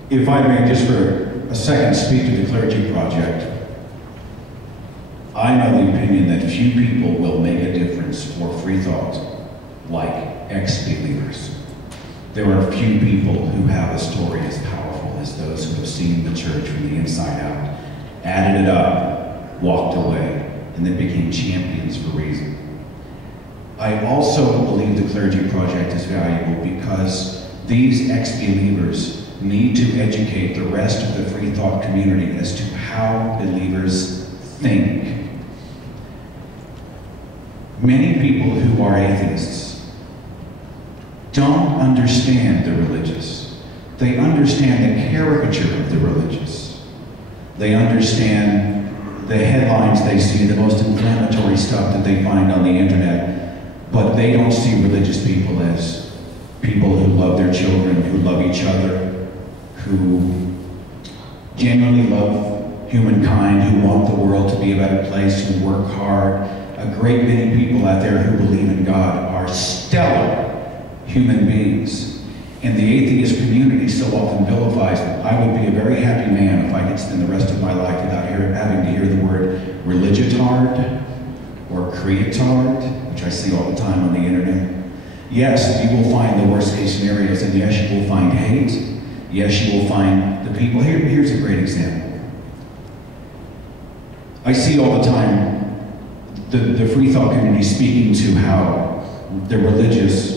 If I may, just for a second, speak to the Clergy Project. I'm of the opinion that few people will make a difference for free thought like ex-believers. there are few people who have a story as powerful as those who have seen the church from the inside out, added it up, walked away, and then became champions for reason. I also believe the Clergy Project is valuable because these ex-believers need to educate the rest of the free thought community as to how believers think. Many people who are atheists don't understand the religious. They understand the caricature of the religious. They understand the headlines they see, the most inflammatory stuff that they find on the internet, but they don't see religious people as people who love their children, who love each other, who genuinely love humankind, who want the world to be a better place, who work hard. A great many people out there who believe in God are stellar human beings. And the atheist community so often vilifies them. I would be a very happy man if I could spend the rest of my life without having to hear the word religitard or creatard, which I see all the time on the internet. Yes, you will find the worst case scenarios, and yes, you will find hate. Yes, you will find the people. Here's a great example. I see all the time the free thought community speaking to how the religious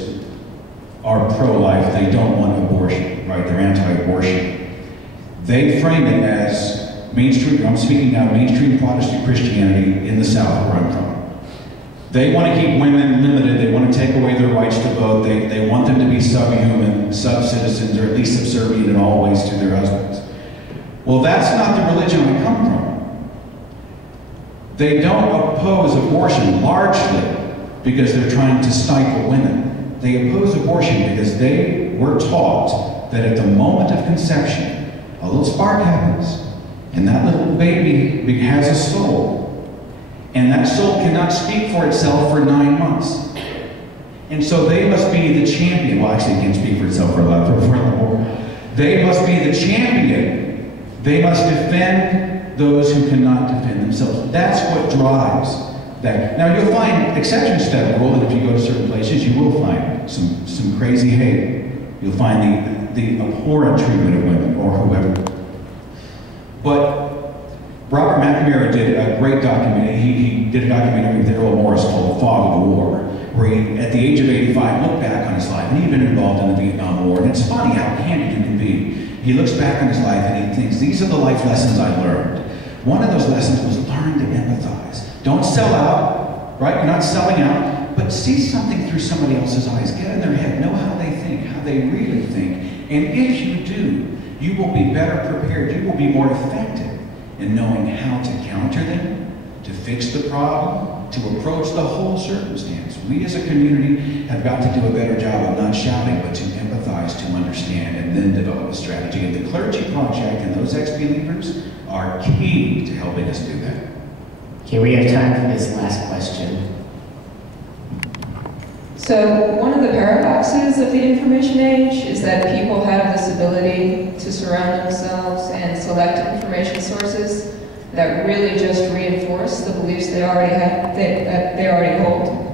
are pro-life, they don't want abortion, right? They're anti-abortion. They frame it as mainstream, I'm speaking now, mainstream Protestant Christianity in the South where I'm from. They want to keep women limited, they want to take away their rights to vote, they want them to be subhuman, sub-citizens, or at least subservient in all ways to their husbands. Well, that's not the religion I come from. They don't oppose abortion largely because they're trying to stifle women. They oppose abortion because they were taught that at the moment of conception, a little spark happens, and that little baby has a soul. And that soul cannot speak for itself for 9 months. And so they must be the champion. Well, actually, it can't speak for itself for a lot more. They must be the champion. They must defend those who cannot defend themselves. That's what drives that. Now, you'll find exceptions to that rule, and if you go to certain places, you will find some crazy hate. You'll find the abhorrent treatment of women or whoever. But Robert McNamara did a great documentary. He did a documentary with Errol Morris called The Fog of the War, where he, at the age of 85, looked back on his life, and he'd been involved in the Vietnam War, and it's funny how candid you can be. He looks back on his life and he thinks, these are the life lessons I learned. One of those lessons was learn to empathize. Don't sell out, right? You're not selling out, but see something through somebody else's eyes. Get in their head, know how they think, how they really think. And if you do, you will be better prepared. You will be more effective in knowing how to counter them, to fix the problem, to approach the whole circumstance. We as a community have got to do a better job of not shouting, but to empathize, to understand, and then develop a strategy. And the Clergy Project and those ex-believers are key to helping us do that. Okay, we have time for this last question. So one of the paradoxes of the information age is that people have this ability to surround themselves and select information sources that really just reinforce the beliefs they already have, they already hold.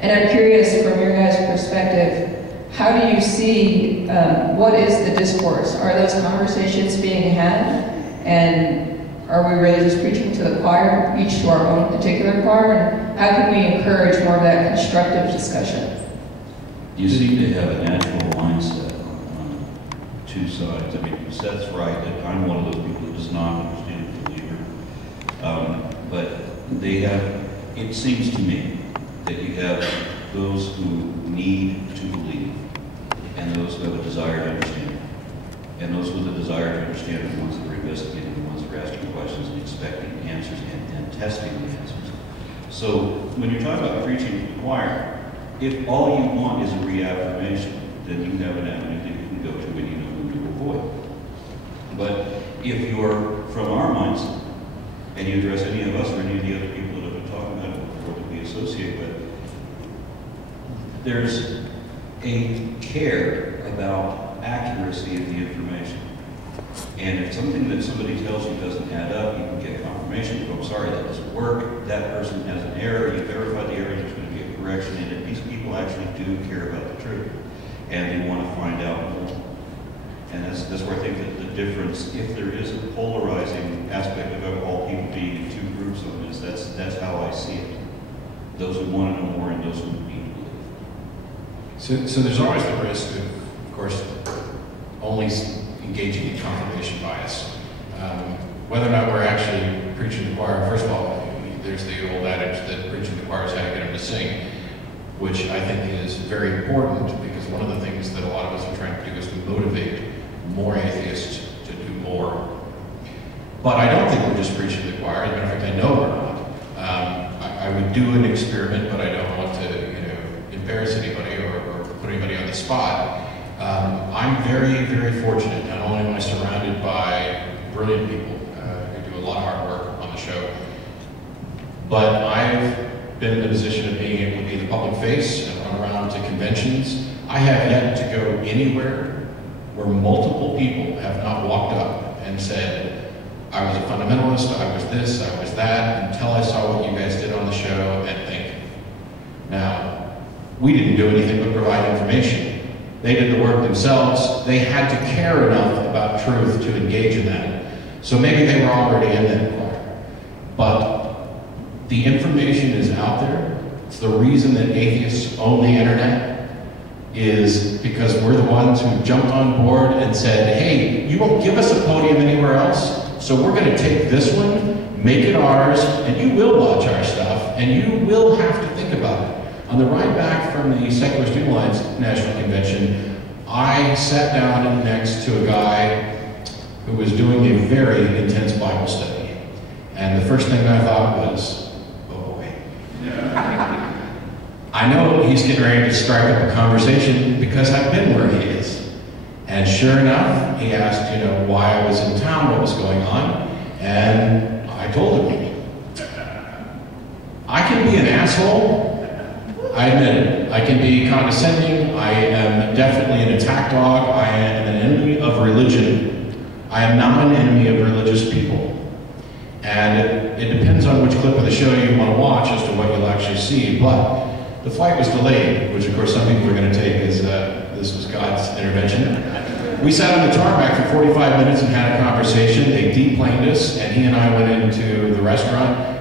And I'm curious, from your guys' perspective, how do you see, what is the discourse? Are those conversations being had? And are we really just preaching to the choir, each to our own particular choir? And how can we encourage more of that constructive discussion? You seem to have a natural mindset on two sides. I mean, Seth's right that I'm one of those people who does not understand the believer. But they have, it seems to me, that you have those who need to believe and those who have a desire to understand. And those with a desire to understand are the ones that are investigating, the ones that are asking questions and expecting answers and testing the answers. So when you're talking about preaching to the choir, if all you want is a reaffirmation, then you have an avenue that you can go to and you know who to avoid. But if you're from our mindset, and you address any of us or any of the other people that have been talking about it before that we associate with, there's a care about accuracy of the information. And if something that somebody tells you doesn't add up, you can get confirmation. Oh, I'm sorry, that doesn't work. That person has an error. You verify the error, there's going to be a correction. And these people actually do care about the truth. and they want to find out more. And that's where I think that the difference, if there is a polarizing aspect of all people being in two groups on this, that's how I see it. Those who want to know more and those who need to believe. So there's always the risk of course, only engaging in confirmation bias. Whether or not we're actually preaching to the choir, first of all, there's the old adage that preaching to the choir is how you get them to sing, which I think is very important because one of the things that a lot of us are trying to do is to motivate more atheists to do more. But I don't think we're just preaching to the choir. As a matter of fact, I know we're not. I would do an experiment, but I don't want to, embarrass anybody or put anybody on the spot. I'm very, very fortunate. Not only am I surrounded by brilliant people who do a lot of hard work on the show, but I've been in the position of being able to be the public face and run around to conventions. I have yet to go anywhere where multiple people have not walked up and said, I was a fundamentalist, I was this, I was that, until I saw what you guys did on the show and think. Now, we didn't do anything but provide information. They did the work themselves. They had to care enough about truth to engage in that. So maybe they were already in that choir. But the information is out there. It's the reason that atheists own the internet is because we're the ones who jumped on board and said, hey, you won't give us a podium anywhere else, so we're going to take this one, make it ours, and you will watch our stuff, and you will have to think about it. On the ride back from the Secular Student Alliance National Convention, I sat down next to a guy who was doing a very intense Bible study. And the first thing I thought was, oh boy. I know he's getting ready to strike up a conversation because I've been where he is. And sure enough, he asked, why I was in town, what was going on, and I told him. I can be an asshole. I admit it. I can be condescending. I am definitely an attack dog. I am an enemy of religion. I am not an enemy of religious people. And it depends on which clip of the show you want to watch as to what you'll actually see. But the flight was delayed, which of course some people are going to take as this was God's intervention. We sat on the tarmac for 45 minutes and had a conversation. They deplaned us, and he and I went into the restaurant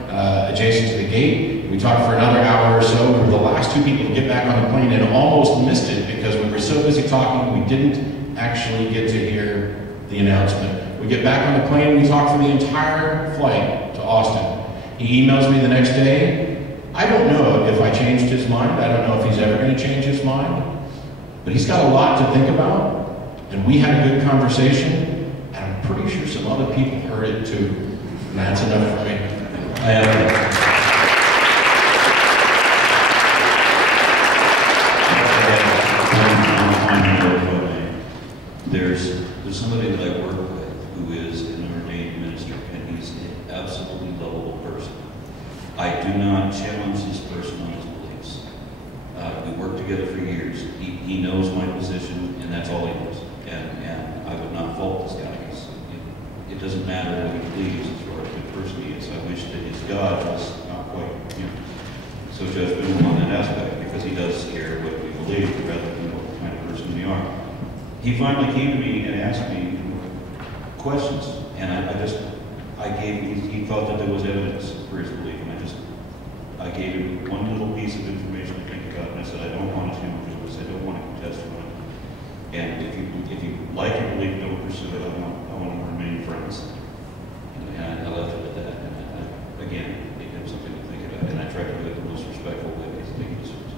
adjacent to the gate. We talked for another hour or so. We were the last two people to get back on the plane and almost missed it because we were so busy talking we didn't actually get to hear the announcement. We get back on the plane and we talk for the entire flight to Austin. He emails me the next day. I don't know if I changed his mind. I don't know if he's ever going to change his mind. But he's got a lot to think about. And we had a good conversation. And I'm pretty sure some other people heard it too. And that's enough for me. There's somebody that I work with who is an ordained minister, and he's an absolutely lovable person. I do not challenge this person on his beliefs. We worked together for years. He knows my position, and that's all he knows. And I would not fault this guy. It doesn't matter what he believes as far as the person he is. I wish that his God was not quite, so judgmental on that aspect, because he does care what we believe rather than what kind of person we are. He finally came to me and asked me questions, and I gave him, he thought that there was evidence for his belief, and I gave him one little piece of information to think about, and I said, I don't want to challenge it, I don't want to contest it. And if you like your belief, don't pursue it, I want to remain friends. And I left it at that, and again, it gave him something to think about, and I tried to do it in the most respectful way that he deserves.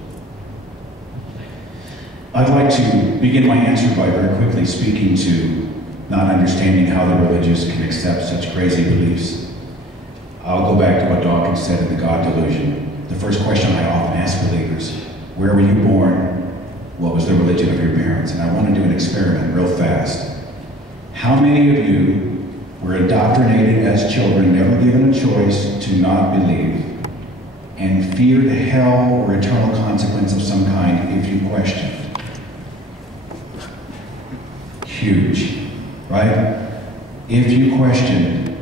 I'd like to begin my answer by very quickly speaking to not understanding how the religious can accept such crazy beliefs. I'll go back to what Dawkins said in The God Delusion. The first question I often ask believers, where were you born? What was the religion of your parents? And I want to do an experiment real fast. How many of you were indoctrinated as children, never given a choice to not believe, and feared hell or eternal consequence of some kind if you questioned? Huge, right? If you question,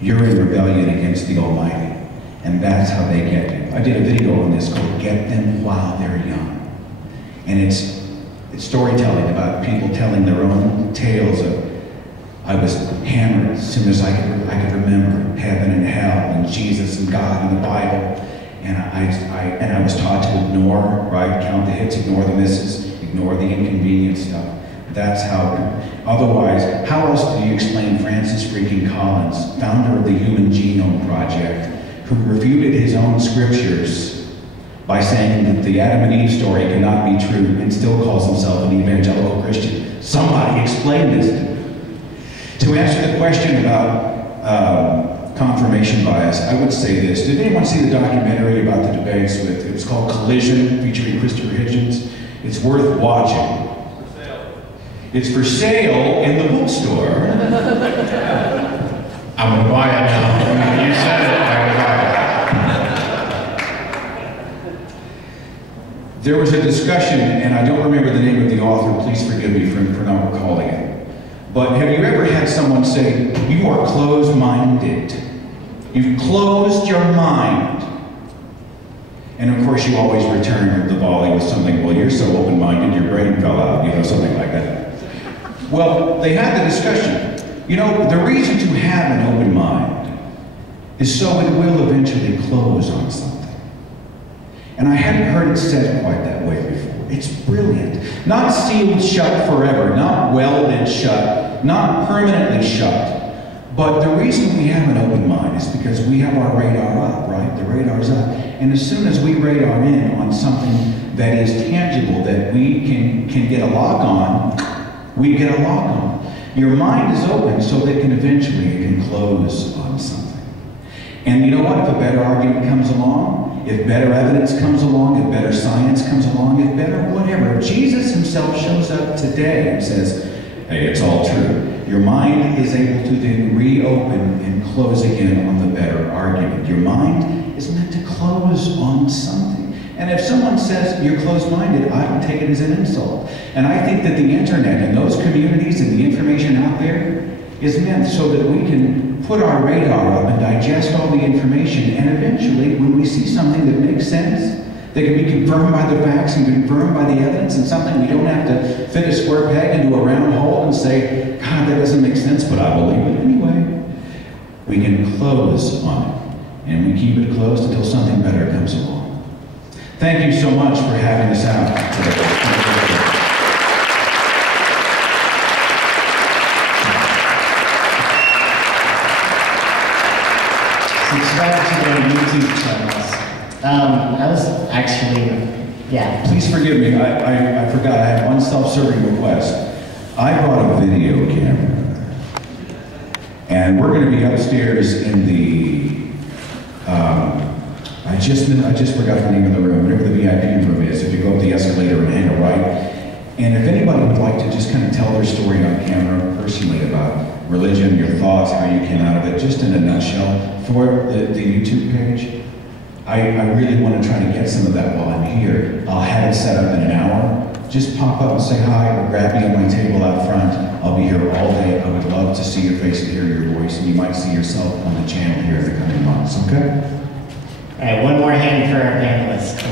you're in rebellion against the Almighty, and that's how they get you. I did a video on this called Get Them While They're Young, and it's It's storytelling about people telling their own tales of, I was hammered as soon as I could remember heaven and hell and Jesus and God and the Bible. And I was taught to ignore, right? Count the hits, ignore the misses, ignore the inconvenient stuff. That's how, otherwise, how else do you explain Francis freaking Collins, founder of the Human Genome Project, who refuted his own scriptures by saying that the Adam and Eve story cannot be true and still calls himself an evangelical Christian? Somebody explain this to me. To answer the question about confirmation bias, I would say this. Did anyone see the documentary about the debates it was called Collision, featuring Christopher Hitchens? It's worth watching. It's for sale in the bookstore. I'm going to buy it now. You said it, I'm going to buy it. There was a discussion, and I don't remember the name of the author, please forgive me for not recalling it. But have you ever had someone say, you are closed-minded? You've closed your mind. And of course you always return the volley with something, well, you're so open-minded, your brain fell out, you know, something like that. Well, they had the discussion. You know, the reason to have an open mind is so it will eventually close on something. And I hadn't heard it said quite that way before. It's brilliant. Not sealed shut forever, not welded shut, not permanently shut. But the reason we have an open mind is because we have our radar up, right? The radar's up. And as soon as we radar in on something that is tangible, that we can get a lock on, we get a lock on. Your mind is open so that it can close on something. And you know what? If a better argument comes along, if better evidence comes along, if better science comes along, if better whatever, if Jesus himself shows up today and says, hey, it's all true, your mind is able to then reopen and close again on the better argument. Your mind is meant to close on something. And if someone says you're closed-minded, I don't take it as an insult. And I think that the internet and those communities and the information out there is meant so that we can put our radar up and digest all the information, and eventually, when we see something that makes sense, that can be confirmed by the facts and confirmed by the evidence, and something we don't have to fit a square peg into a round hole and say, God, that doesn't make sense, but I believe it anyway. We can close on it, and we keep it closed until something better comes along. Thank you so much for having us out today. Subscribe to their YouTube channels. I was actually, yeah. Please forgive me, I forgot, I had one self-serving request. I brought a video camera, and we're going to be upstairs in the, I just forgot the name of the room, whatever the VIP room is, if you go up the escalator and hang a right. And if anybody would like to just kind of tell their story on camera personally about religion, your thoughts, how you came out of it, just in a nutshell, for the YouTube page, I really want to try to get some of that while I'm here. I'll have it set up in an hour. Just pop up and say hi or grab me on my table out front. I'll be here all day. I would love to see your face and hear your voice, and you might see yourself on the channel here in the coming months, okay? All right, one more hand for our panelists.